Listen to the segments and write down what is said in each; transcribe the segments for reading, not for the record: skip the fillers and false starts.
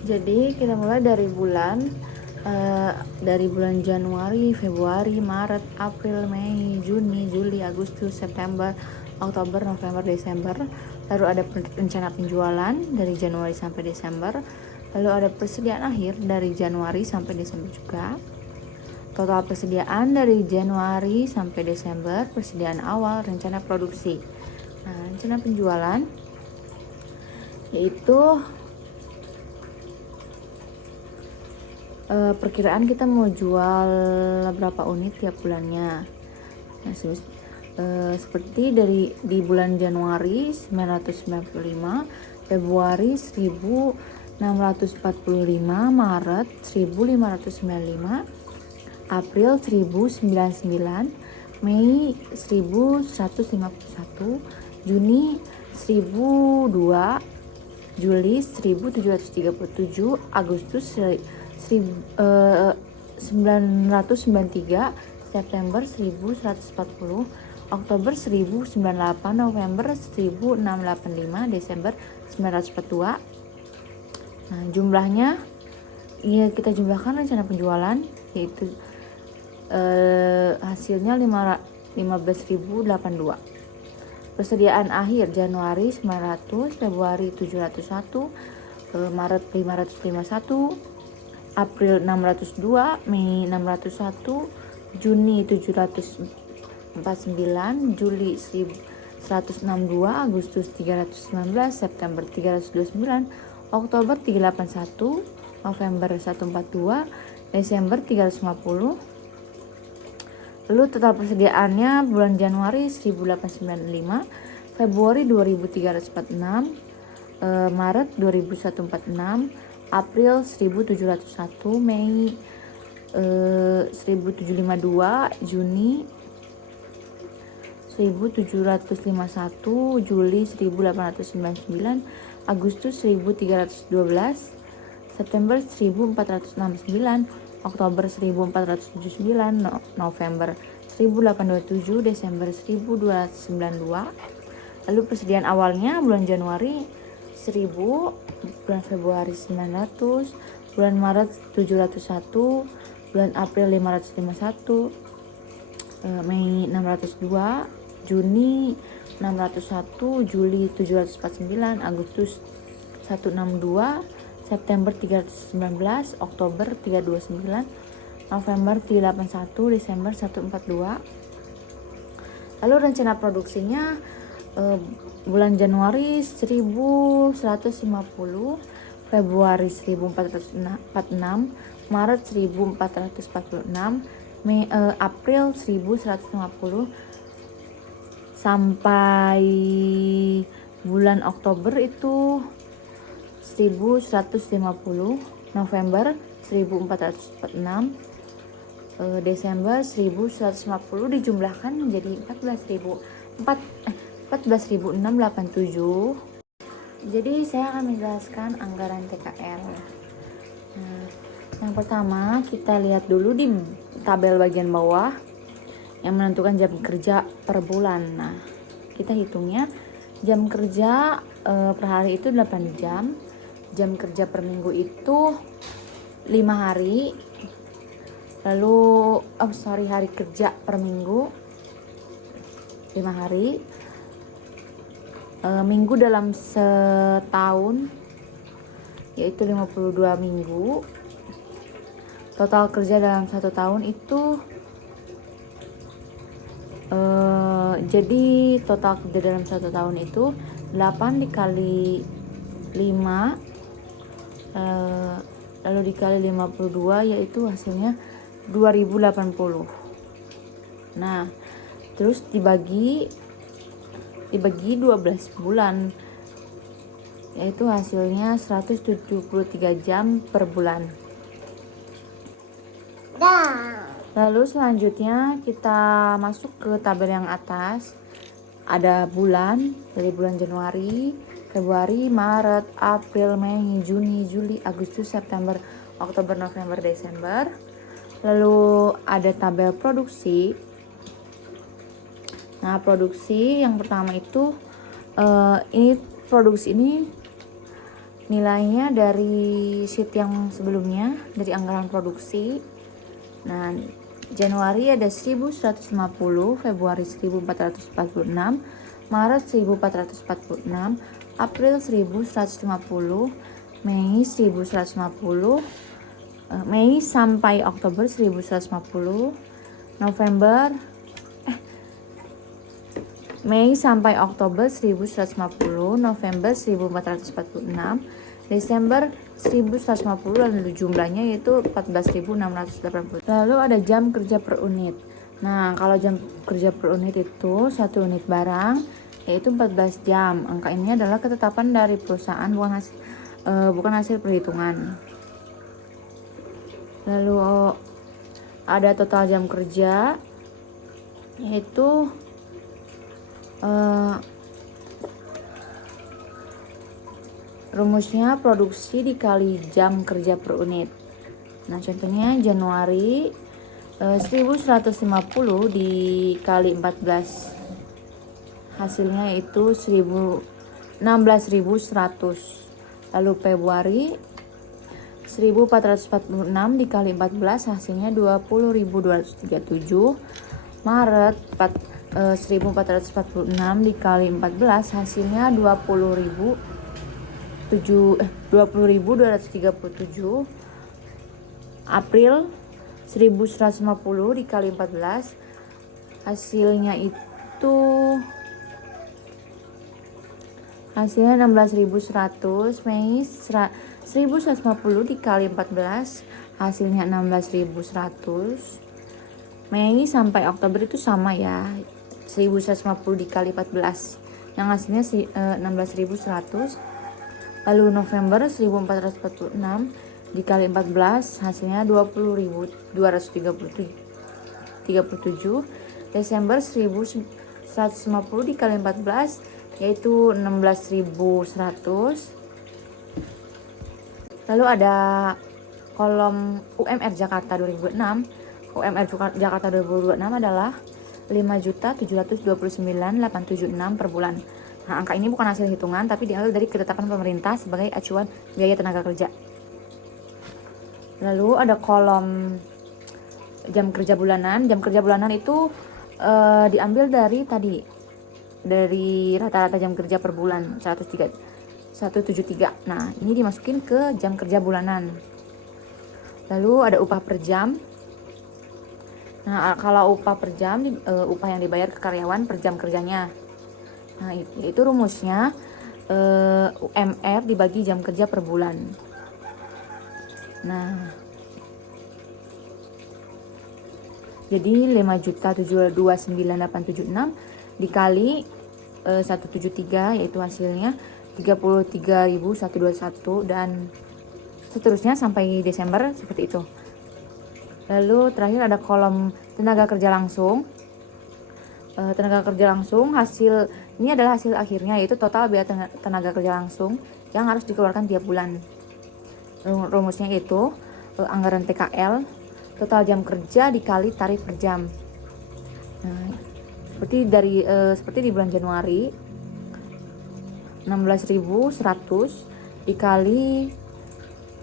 Jadi kita mulai dari bulan Januari, Februari, Maret, April, Mei, Juni, Juli, Agustus, September, Oktober, November, Desember. Lalu ada rencana penjualan dari Januari sampai Desember. Lalu ada persediaan akhir dari Januari sampai Desember juga. Total persediaan dari Januari sampai Desember, persediaan awal, rencana produksi. Nah, rencana penjualan yaitu perkiraan kita mau jual berapa unit tiap bulannya. Nah, seperti di bulan Januari 995, Februari 1645, Maret 1595, April 1099, Mei 1151, Juni 1002, Juli 1737, Agustus 993, September 1140, Oktober 1098, November 1685, Desember 942. Nah, jumlahnya ya kita jumlahkan rencana penjualan yaitu hasilnya 15.082. Persediaan akhir Januari 900, Februari 701, Maret 551, April 602, Mei 601, Juni 749, Juli 1162, Agustus 319, September 329, Oktober 381, November 142, Desember 350. Lalu total persediaannya bulan Januari 1895, Februari 2346, Maret 2146, April 1701, Mei 1752, Juni 1751, Juli 1899, Agustus 1312, September 1469, Oktober 1479, November 1827, Desember 1292. Lalu persediaan awalnya bulan Januari 1000, bulan Februari 900, bulan Maret 701, bulan April 551, Mei 602, Juni 601, Juli 749, Agustus 162, September 319, Oktober 329, November 381, Desember 142. Lalu rencana produksinya bulan Januari 1150, Februari 1446, Maret 1446, April 1150, sampai bulan Oktober itu 1150, November 1446, Desember 1150 dijumlahkan menjadi 14.687. Jadi saya akan menjelaskan anggaran TKL. Nah, yang pertama kita lihat dulu di tabel bagian bawah yang menentukan jam kerja per bulan. Nah, kita hitungnya jam kerja per hari itu 8 jam. Jam kerja per minggu itu 5 hari. Lalu hari kerja per minggu 5 hari. Minggu dalam setahun yaitu 52 minggu. Total kerja dalam 1 tahun itu jadi total kerja dalam 1 tahun itu 8 dikali 5 lalu dikali 52 yaitu hasilnya 2080. Nah, terus dibagi 12 bulan yaitu hasilnya 173 jam per bulan. Lalu selanjutnya kita masuk ke tabel yang atas. Ada bulan dari bulan Januari, Februari, Maret, April, Mei, Juni, Juli, Agustus, September, Oktober, November, Desember. Lalu ada tabel produksi. Nah, produksi yang pertama itu produksi ini nilainya dari sheet yang sebelumnya, dari anggaran produksi. Nah, Januari ada 1150, Februari 1446, Maret 1446, April 1150, Mei 1150, Mei sampai Oktober 1150, Mei sampai Oktober 1150, November 1446, Desember 1150, dan jumlahnya yaitu 14.680. Lalu ada jam kerja per unit. Nah, kalau jam kerja per unit itu satu unit barang yaitu 14 jam. Angka ini adalah ketetapan dari perusahaan, bukan hasil perhitungan. Lalu ada total jam kerja yaitu rumusnya produksi dikali jam kerja per unit. Nah, contohnya Januari 1150 dikali 14, hasilnya itu 16.100. Lalu Februari 1446 dikali 14, hasilnya 20.237. Maret 1446 dikali 14, hasilnya 20.237. April 1150 dikali 14, hasilnya 16.100. Mei 1150 dikali 14, hasilnya 16.100. Mei sampai Oktober itu sama ya, 1150 dikali 14 yang hasilnya 16.100. Lalu November 1446 dikali 14, hasilnya 20.237. Desember 1150 dikali 14 yaitu 16.100. Lalu ada kolom UMR Jakarta 2006. UMR Jakarta 2026 adalah 5.729.876 per bulan. Nah, angka ini bukan hasil hitungan tapi diambil dari ketetapan pemerintah sebagai acuan biaya tenaga kerja. Lalu ada kolom jam kerja bulanan. Jam kerja bulanan itu diambil dari rata-rata jam kerja per bulan 173. Nah, ini dimasukin ke jam kerja bulanan. Lalu ada upah per jam. Nah, kalau upah per jam, upah yang dibayar ke karyawan per jam kerjanya. Nah, itu rumusnya UMR dibagi jam kerja per bulan. Nah, jadi 5.729.876 dikali 173 yaitu hasilnya 33.121 dan seterusnya sampai Desember seperti itu. Lalu terakhir ada kolom tenaga kerja langsung. Tenaga kerja langsung ini adalah hasil akhirnya, yaitu total biaya tenaga kerja langsung yang harus dikeluarkan tiap bulan. Rumusnya itu anggaran TKL, total jam kerja dikali tarif per jam. Nah, seperti di bulan Januari 16.100 dikali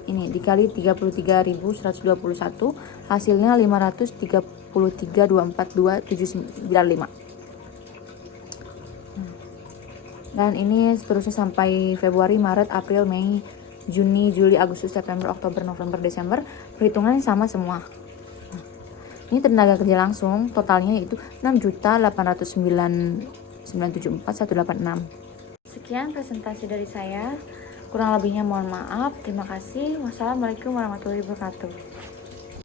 33.121, hasilnya 533.242.795. Dan ini seterusnya sampai Februari, Maret, April, Mei, Juni, Juli, Agustus, September, Oktober, November, Desember. Perhitungannya sama semua. Ini tenaga kerja langsung, totalnya itu 6.809.974.186. Sekian presentasi dari saya. Kurang lebihnya mohon maaf. Terima kasih. Wassalamualaikum warahmatullahi wabarakatuh.